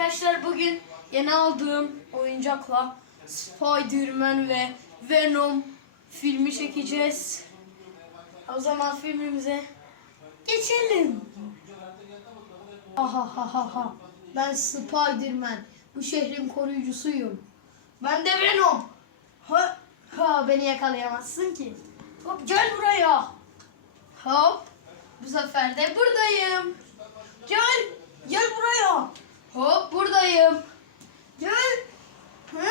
arkadaşlar bugün yeni aldığım oyuncakla Spider-Man ve Venom filmi çekeceğiz. O zaman filmimize geçelim. Ha ha ha ha. Ben Spider-Man. Bu şehrin koruyucusuyum. Ben de Venom. Ha, ha beni yakalayamazsın ki. Hop gel buraya. Hop. Bu sefer de buradayım. Gel. Gel buraya. Hop buradayım. Gel. Hı?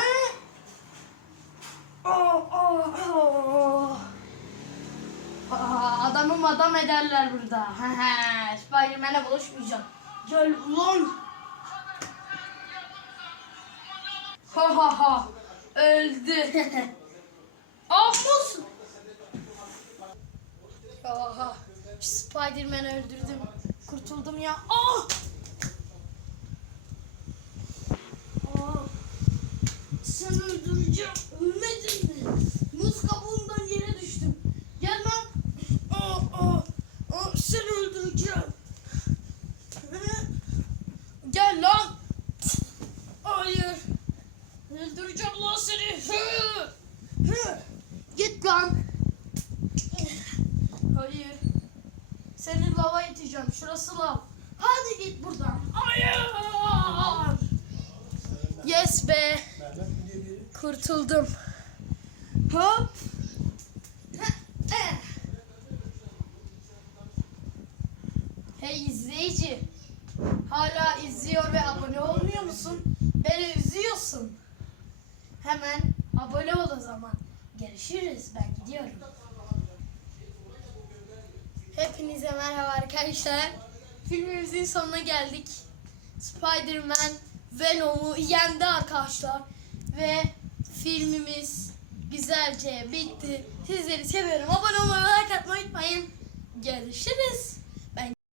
Oh, oh, oh. Adam ederler burada. Spiderman'e buluşmayacağım. Gel ulan. Ha ha ha. Öldü. Amus. Oha. Spiderman'ı öldürdüm. Kurtuldum ya. Ah! Aa, sen öldüreceğim. Ölmedin mi? Muz kabuğundan yere düştüm. Gel lan. Aa, aa, aa, seni öldüreceğim. Hı? Gel lan. Hayır. Öldüreceğim lan seni. Hı. Hı. Git lan. Hayır. Seni lava iteceğim. Şurası lav. Hadi git buradan. Hayır. Yes be. Kurtuldum. Hop. Hey izleyici. Hala izliyor ve abone olmuyor musun? Abone ol o zaman. Görüşürüz. Ben gidiyorum. Hepinize merhaba arkadaşlar. Filmimizin sonuna geldik. Spider-Man Venom'u yendi arkadaşlar. Ve filmimiz güzelce bitti. Sizleri seviyorum. Abone olmayı, like atmayı unutmayın. Görüşürüz.